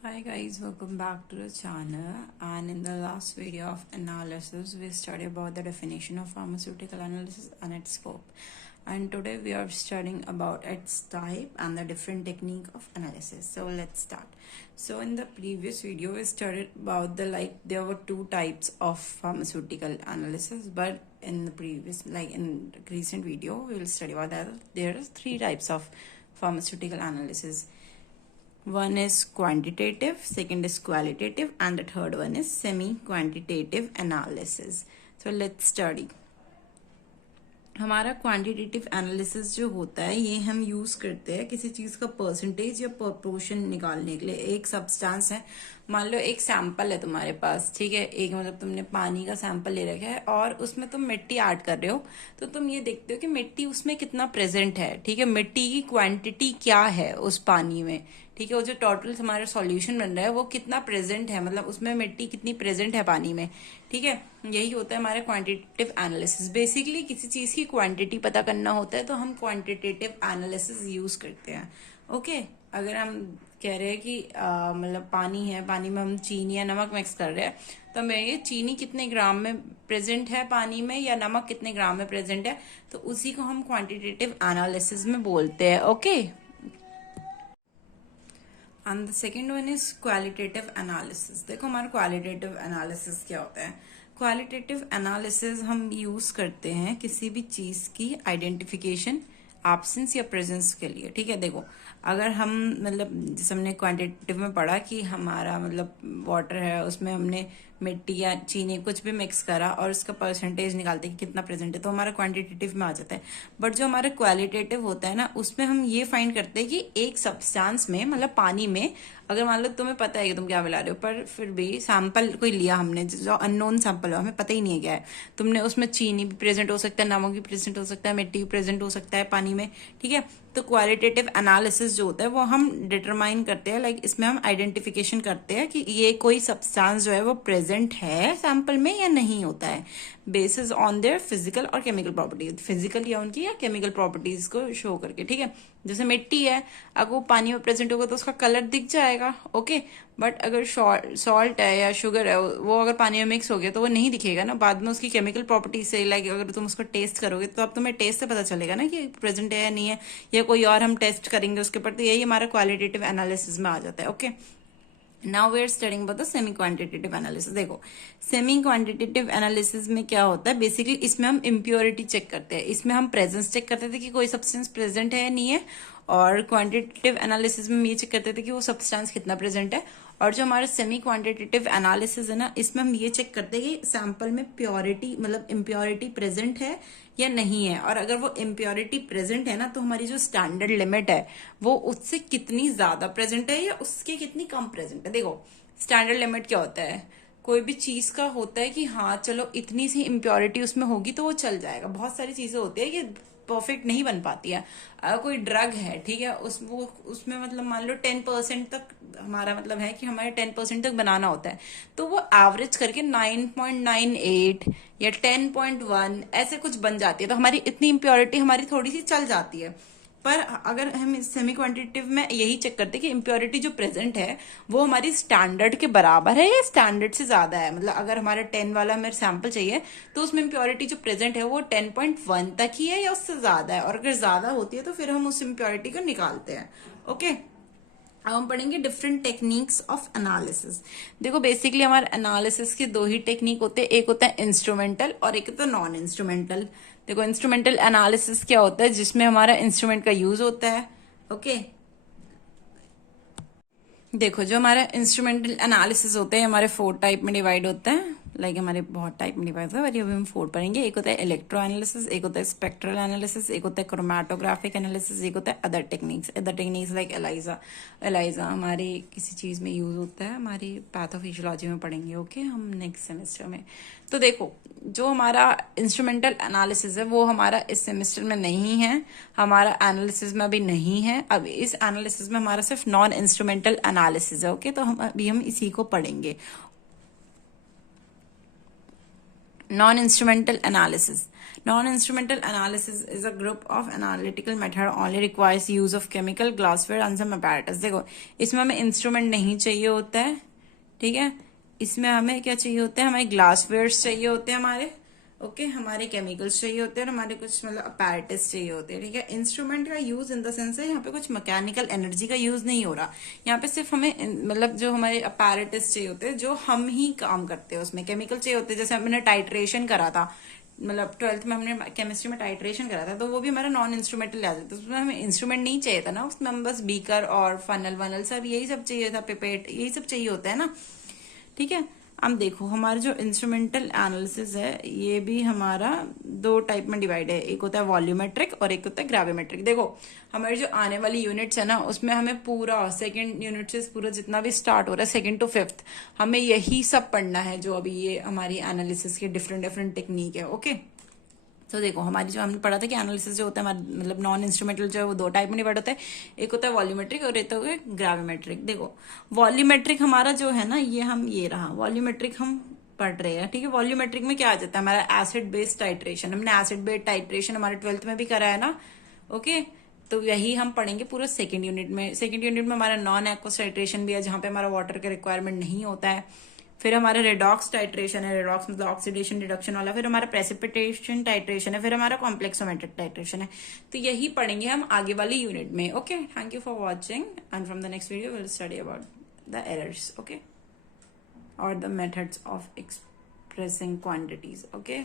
Hi guys, welcome back to the channel. And in the last video of analysis, we studied about the definition of pharmaceutical analysis and its scope. And today we are studying about its type and the different technique of analysis. So let's start. So in the previous video, we studied about there were two types of pharmaceutical analysis, but in the previous in the recent video, we will study about that there are three types of pharmaceutical analysis. One is quantitative, second is qualitative, and the third one is semi-quantitative analysis. So let's study. हमारा quantitative analysis जो होता है ये हम use करते हैं किसी चीज का परसेंटेज या प्रोपोर्शन निकालने के लिए। एक सब्सटेंस है, मान लो एक सैंपल है तुम्हारे पास, ठीक है, एक मतलब तुमने पानी का सैंपल ले रखा है और उसमें तुम मिट्टी ऐड कर रहे हो, तो तुम ये देखते हो कि मिट्टी उसमें कितना प्रेजेंट है, ठीक है, मिट्टी की क्वांटिटी क्या है उस पानी में, ठीक है, वो जो टोटल हमारा सॉल्यूशन बन रहा है वो कितना प्रेजेंट है, मतलब उसमें मिट्टी कितनी प्रेजेंट है पानी में, ठीक है। यही होता है हमारा क्वांटिटेटिव एनालिसिस। बेसिकली किसी चीज की क्वांटिटी पता करना होता है तो हम क्वांटिटेटिव एनालिसिस यूज करते हैं। ओके, अगर हम कह रहे हैं कि मतलब पानी है, पानी में हम चीनी या नमक मिक्स कर रहे हैं, तो हमें ये चीनी कितने ग्राम में प्रेजेंट है पानी में या नमक कितने ग्राम में प्रेजेंट है, तो उसी को हम क्वांटिटेटिव एनालिसिस में बोलते हैं। Okay, and the second one is qualitative analysis. देखो हमारा क्वालिटेटिव एनालिसिस क्या होता है। क्वालिटेटिव एनालिसिस हम यूज करते हैं किसी भी चीज की आइडेंटिफिकेशन, एब्सेंस या प्रेजेंस के लिए, ठीक है। देखो अगर हम मतलब जैसे हमने क्वांटिटेटिव में पढ़ा कि हमारा मतलब वाटर है, उसमें हमने मिट्टी या चीनी कुछ भी मिक्स करा और उसका परसेंटेज निकालते हैं कि कितना प्रेजेंट है, तो हमारा क्वांटिटेटिव में आ जाता है। बट जो हमारा क्वालिटेटिव होता है ना, उसमें हम ये फाइंड करते हैं कि एक सब्सटेंस में मतलब पानी में, अगर मान लो तुम्हें पता है कि तुम क्या मिला रहे हो, पर फिर भी सैंपल कोई लिया हमने जो अननोन सैंपल हो, हमें पता ही नहीं है क्या है, तुमने उसमें चीनी भी प्रेजेंट हो सकता है, नमक भी प्रेजेंट हो सकता है, मिट्टी भी प्रेजेंट हो सकता है पानी में, ठीक है। तो क्वालिटेटिव एनालिसिस जो होता है वो हम डिटरमाइन करते हैं, इसमें हम आइडेंटिफिकेशन करते हैं कि ये कोई सब्सटेंस जो है वो प्रेजेंट है सैंपल में या नहीं होता है, बेसिस ऑन देयर फिजिकल और केमिकल प्रॉपर्टीज, फिजिकल या उनकी या केमिकल प्रॉपर्टीज को शो करके, ठीक है। जैसे मिट्टी है, अगर वो पानी में प्रेजेंट होगा तो उसका कलर दिख जाएगा, ओके। बट अगर सॉल्ट है या शुगर है, वो अगर पानी में मिक्स हो गया तो वो नहीं दिखेगा ना, बाद में उसकी केमिकल प्रॉपर्टी से अगर तुम उसको टेस्ट करोगे तो अब तुम्हें टेस्ट से पता चलेगा ना कि प्रेजेंट है या नहीं है, या कोई और हम टेस्ट करेंगे उसके ऊपर। तो यही हमारा क्वालिटेटिव एनालिसिस में आ जाता है। Okay, now we are studying about the semi quantitative analysis. देखो सेमी क्वांटिटेटिव एनालिसिस में क्या होता है, बेसिकली इसमें हम इम्प्योरिटी चेक करते हैं, इसमें हम प्रेजेंस चेक करते थे कि कोई सब्सटेंस प्रेजेंट है या नहीं है, और क्वांटिटेटिव एनालिसिस में हम ये चेक करते थे कि वो सब्सटेंस कितना प्रेजेंट है। और जो हमारा सेमी क्वांटिटेटिव एनालिसिस है ना, इसमें हम ये चेक करते हैं कि सैंपल में प्योरिटी मतलब इम्प्योरिटी प्रेजेंट है या नहीं है, और अगर वो इम्प्योरिटी प्रेजेंट है ना, तो हमारी जो स्टैंडर्ड लिमिट है वो उससे कितनी ज्यादा प्रेजेंट है या उसके कितनी कम प्रेजेंट है। देखो स्टैंडर्ड लिमिट क्या होता है, कोई भी चीज का होता है कि हाँ चलो इतनी सी इम्प्योरिटी उसमें होगी तो वो चल जाएगा। बहुत सारी चीजें होती है कि परफेक्ट नहीं बन पाती है। अगर कोई ड्रग है, ठीक है, उसमें मतलब मान लो 10% तक हमारा मतलब है कि हमारे 10% तक बनाना होता है, तो वो एवरेज करके 9.98 या 10.1 ऐसे कुछ बन जाती है, तो हमारी इतनी इम्प्योरिटी हमारी थोड़ी सी चल जाती है। पर अगर हम सेमी क्वांटिटेटिव में यही चेक करते हैं कि इम्प्योरिटी जो प्रेजेंट है वो हमारी स्टैंडर्ड के बराबर है या स्टैंडर्ड से ज्यादा है, मतलब अगर हमारा 10 वाला हमें सैंपल चाहिए तो उसमें इम्प्योरिटी जो प्रेजेंट है वो 10.1 तक ही है या उससे ज्यादा है, और अगर ज्यादा होती है तो फिर हम उस इम्प्योरिटी को निकालते हैं। ओके, अब हम पढ़ेंगे डिफरेंट टेक्निक्स ऑफ एनालिसिस। देखो बेसिकली हमारे एनालिसिस के दो ही टेक्निक होते हैं, एक होता है इंस्ट्रूमेंटल और एक होता है नॉन इंस्ट्रूमेंटल। देखो इंस्ट्रूमेंटल एनालिसिस क्या होता है, जिसमें हमारा इंस्ट्रूमेंट का यूज होता है। ओके, देखो जो हमारा इंस्ट्रूमेंटल एनालिसिस होते हैं हमारे 4 टाइप में डिवाइड होते हैं, हमारे बहुत टाइप में डिवाइड होता है, अभी हम 4 पढ़ेंगे। एक होता है इलेक्ट्रो एनालिसिस, एक होता है स्पेक्ट्रल एनालिसिस, एक होता है क्रोमेटोग्राफिक एनालिसिस, एक होता है other techniques like ELISA. ELISA हमारी किसी चीज में यूज होता है, हमारी पैथोफिजियोलॉजी में पढ़ेंगे, ओके, हम नेक्स्ट सेमेस्टर में। तो देखो जो हमारा इंस्ट्रूमेंटल एनालिसिस है वो हमारा इस सेमेस्टर में नहीं है, हमारा एनालिसिस में अभी नहीं है। अब इस एनालिसिस में हमारा सिर्फ नॉन इंस्ट्रूमेंटल एनालिसिस है, ओके, तो हम इसी को पढ़ेंगे। Non-instrumental analysis. Non-instrumental analysis is a group of analytical method only requires use of chemical, glassware and some apparatus. देखो इसमें हमें इंस्ट्रूमेंट नहीं चाहिए होता है, ठीक है। इसमें हमें क्या चाहिए होता है, हमारे ग्लासवेयर्स चाहिए होते हैं हमारे, ओके हमारे केमिकल्स चाहिए होते हैं और हमारे कुछ मतलब अपैरेटस चाहिए होते हैं, ठीक है। इंस्ट्रूमेंट का यूज इन द सेंस है यहाँ पे कुछ मैकेनिकल एनर्जी का यूज नहीं हो रहा, यहाँ पे सिर्फ हमें मतलब जो हमारे अपैरेटस चाहिए होते हैं जो हम ही काम करते हैं, उसमें केमिकल चाहिए होते हैं। जैसे हमने टाइट्रेशन करा था, मतलब 12th में हमने केमिस्ट्री में टाइट्रेशन करा था, तो वो भी हमारा नॉन इंस्ट्रूमेंटल आ जाता है, उसमें हमें इंस्ट्रूमेंट नहीं चाहिए था ना, उसमें हम बस बीकर और फनल वनल सब यही सब चाहिए था, पिपेट यही सब चाहिए होता है ना, ठीक है। अब देखो हमारा जो इंस्ट्रूमेंटल एनालिसिस है ये भी हमारा दो टाइप में डिवाइड है, एक होता है वॉल्यूमेट्रिक और एक होता है ग्रेविमेट्रिक। देखो हमारी जो आने वाली यूनिट्स है ना उसमें हमें पूरा सेकंड यूनिट से पूरा जितना भी स्टार्ट हो रहा है सेकंड टू फिफ्थ हमें यही सब पढ़ना है, जो अभी ये हमारी एनालिसिस के डिफरेंट डिफरेंट टेक्निक है, ओके। तो देखो हमारी जो हमने पढ़ा था कि एनालिसिस जो होता है हमारा मतलब नॉन इंस्ट्रूमेंटल जो है वो दो टाइप में डिवाइड होता है, एक होता है वॉल्यूमेट्रिक और एक होता है ग्रेविमेट्रिक। देखो वॉल्यूमेट्रिक हमारा जो है ना ये रहा वॉल्यूमेट्रिक हम पढ़ रहे हैं, ठीक है। वॉल्यूमेट्रिक में क्या आ जाता है हमारा एसिड बेस्ड टाइट्रेशन, हमने एसिड बेस्ड टाइट्रेशन हमारे 12th में भी करा है ना, ओके। तो यही हम पढ़ेंगे पूरा सेकेंड यूनिट में। सेकेंड यूनिट में हमारा नॉन एक्वस टाइट्रेशन भी है जहां पे हमारा वाटर का रिक्वायरमेंट नहीं होता है। फिर हमारा रेडॉक्स टाइट्रेशन है, रेडॉक्स मतलब ऑक्सीडेशन रिडक्शन वाला। फिर हमारा प्रेसिपिटेशन टाइट्रेशन है, फिर हमारा कॉम्प्लेक्सोमेट्रिक टाइट्रेशन है। तो यही पढ़ेंगे हम आगे वाली यूनिट में, okay. Thank you for watching and from the next video will study about the errors, okay, or the methods of expressing quantities, okay.